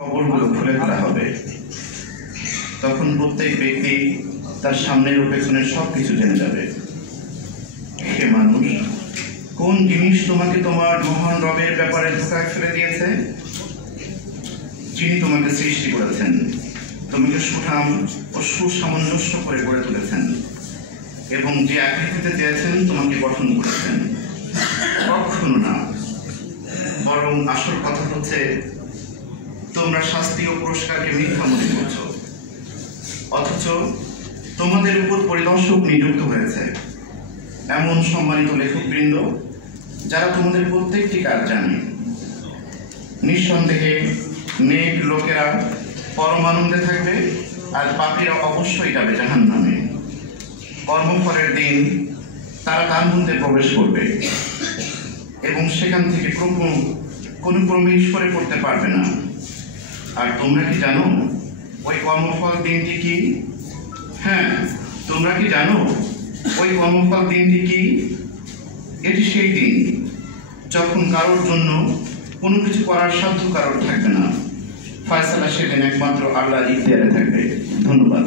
কবরগুলো খুলে ফেলা হবে, তখন প্রত্যেক ব্যক্তি তার সামনের ও পেছনের সবকিছু জেনে যাবে। হে মানুষ, কোন জিনিস তোমাকে তোমার মহান রবের ব্যাপারে ধোঁকায় ফেলে দিয়েছে? যিনি তোমাকে সৃষ্টি করেছেন, তোমাকে সুঠাম ও সুসামঞ্জস্য করে গড়ে তুলেছেন এবং যে আকৃতিতে চেয়েছেন তোমাকে গঠন করেছেন। কখনো না, বরং আসল কথা হচ্ছে তোমরা শাস্তি ও পুরস্কারকে মিথ্যা মনে করছো, অথচ তোমাদের উপর পরিদর্শক নিযুক্ত হয়েছে এমন সম্মানিত লেখকবৃন্দ যারা তোমাদের প্রত্যেকটি কাজ জানে। নিঃসন্দেহে নেক লোকেরা পরমানন্দে থাকবে আর পাপীরা অবশ্যই যাবে জাহান্নামে। কর্মফলের দিন তারা তার মধ্যে প্রবেশ করবে এবং সেখান থেকে কোনো প্রবেশ করে করতে পারবে না। আর তোমরা কি জানো ওই কর্মফল দিনটি কি? হ্যাঁ, তোমরা কি জানো ওই কর্মফল দিনটি কি? এটি সেই দিন যখন কারোর জন্য কোনো কিছু করার সাধ্য কারোর থাকবে না। ফয়সালা সেদিন একমাত্র আল্লাহর ইখতিয়ারে থাকবে। ধন্যবাদ।